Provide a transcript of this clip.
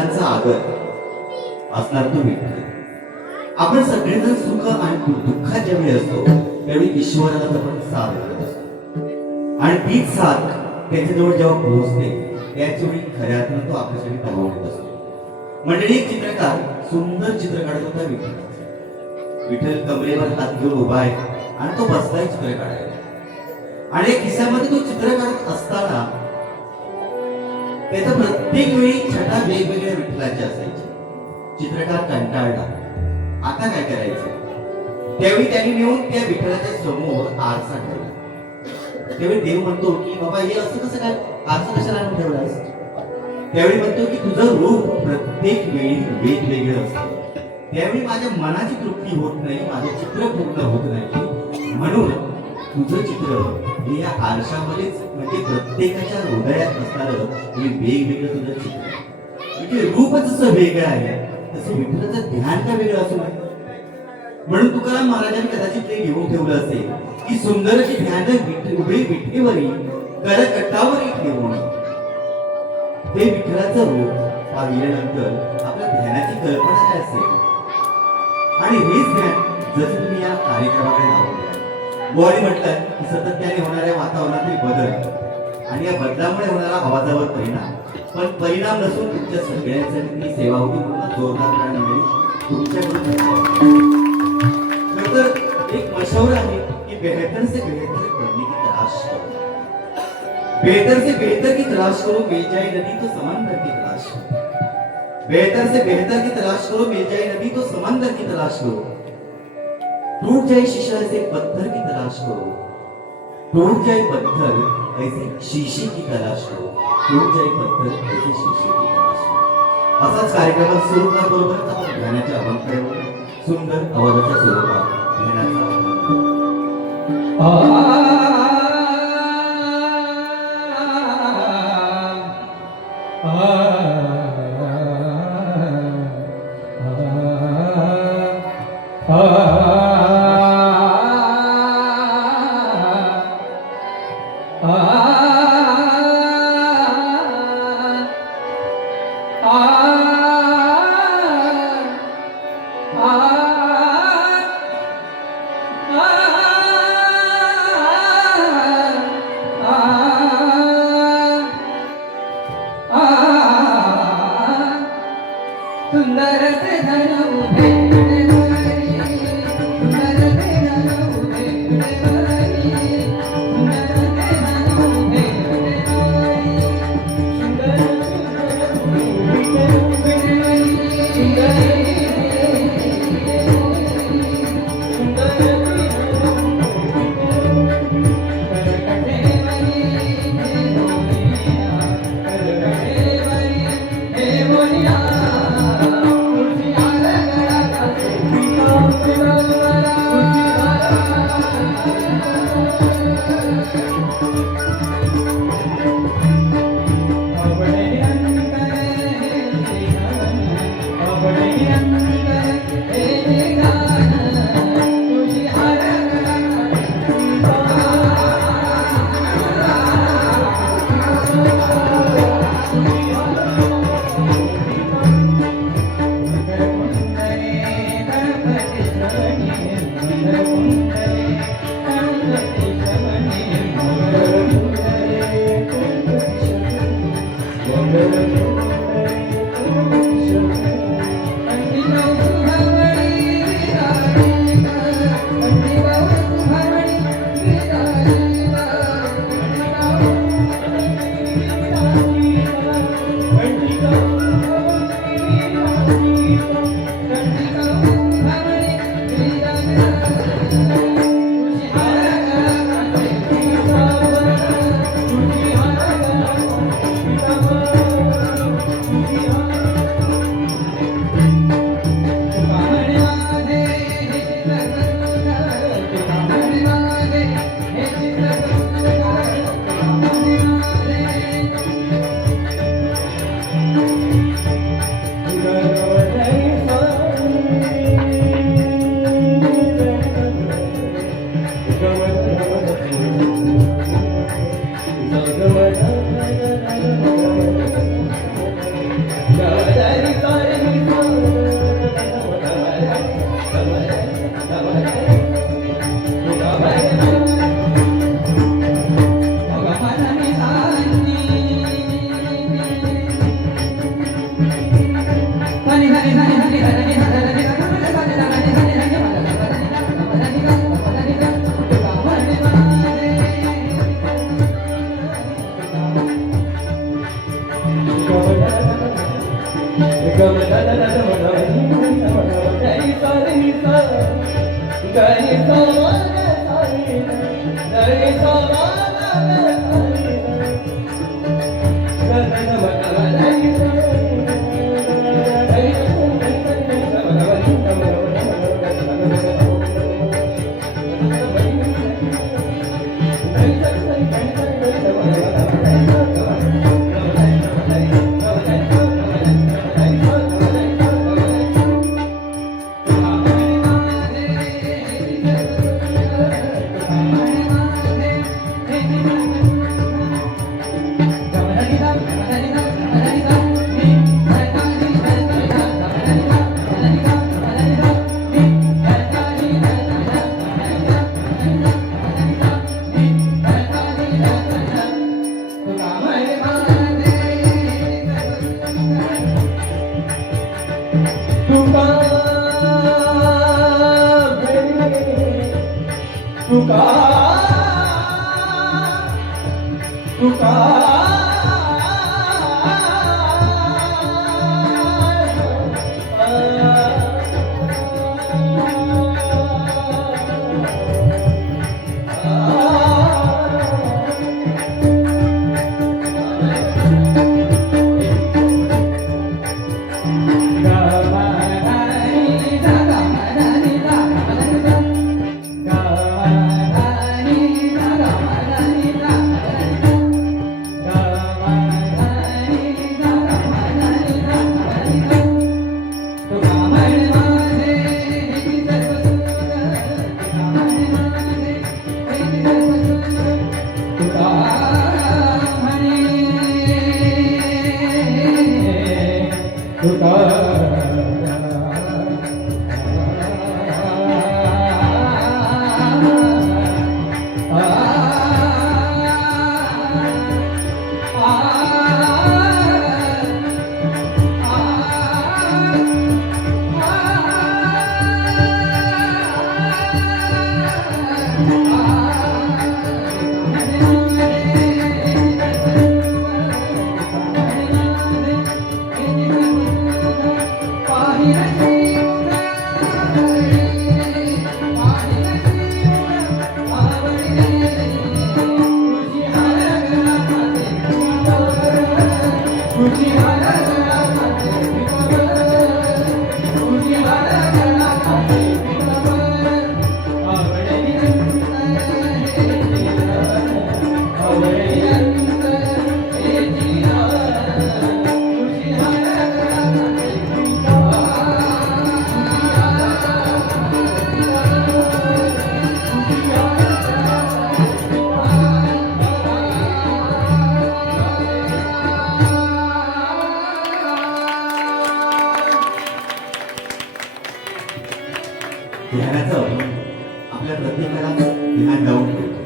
विठ्ठलांचा आदर असणार तो विठ्ठल. आपण सगळेजण सुख आणि दुःखात ज्यावेळी असतो त्यावेळी ईश्वराला आपण साथ करत असतो आणि तीच साथ त्याच्याजवळ जेव्हा पोहोचते त्याच वेळी खऱ्यातून तो आपल्यासाठी पावत असतो. मंडळी, एक चित्रकार सुंदर चित्र काढत होता विठ्ठल. विठ्ठल कमरेवर हात घेऊन उभा आहे आणि तो बसलाय चित्र काढायला आणि खिशामध्ये तो चित्र काढत असताना त्याच्या प्रत्येक वेळी छटा वेगवेगळ्या विठ्ठलाच्या असायच्या. चित्रकार कंटाळला, आता काय करायचं? त्यावेळी त्यांनी नेऊन त्या विठ्ठलाच्या समोर आरसा ठेवला. त्यावेळी देव म्हणतो की बाबा हे असं कसं काय, आरसा कशाला आणून ठेवलास? त्यावेळी म्हणतो की तुझं रूप प्रत्येक वेळी वेगवेगळं असतं. त्यावेळी माझ्या मनाची तृप्ती होत नाही, माझे चित्र पूर्ण होत नाही, म्हणून तुझं चित्र हे या आरशामध्येच म्हणजे प्रत्येकाच्या हृदयात असणारं हे वेगवेगळं तुझं चित्र. म्हणजे रूपच जसं वेगळं आहे तसं विठ्ठलाचं ध्यान का वेगळं असू नये. म्हणून तुकाराम महाराजांनी कदाचित ते घेऊन ठेवलं असेल की सुंदरची ध्यान उभे विठेवरी करकटावरी ठेवून. ते विठ्ठलाचं रूप पाहिल्यानंतर आपल्या ध्यानाची कल्पना काय असेल. आणि हेच ध्यान जसं तुम्ही या कार्यक्रमाकडे लावून द्या. बुवाने म्हटलं की सातत्याने होणाऱ्या वातावरणातील बदल आणि या बदलामुळे होणारा आवाजावर परिणाम, पण परिणाम नसून तुमच्या सगळ्यांसाठी ही सेवा होती म्हणून जोरदार टाळ्या मिळेल तुमच्याकडून. तर एक मशवरा आहे की बेहतर से बेहतर करने की तलाश करो. बेहतर से बेहतर की तलाश करो, मिल जाए नदी तो समंदर की तलाश करो. बेहतर से बेहतर की तलाश करो, मिल जाए नदी तो समंदर की तलाश करो. टूट जाए शीशा ऐसे पत्थर की तलाश करो. टूट जाए पत्थर ऐसे शीशे की तलाश करो. टूट जाए पत्थर ऐसे शीशे की तलाश करो. असाच कार्यक्रमात स्वरूपाबरोबरच आपण ध्यानाच्या अभंगाकडे वळू. सुंदर आवाजाच्या स्वरूपात ध्यानाचा ध्यानाचं आपल्या प्रत्येकाला ध्यान लावून ठेवतो.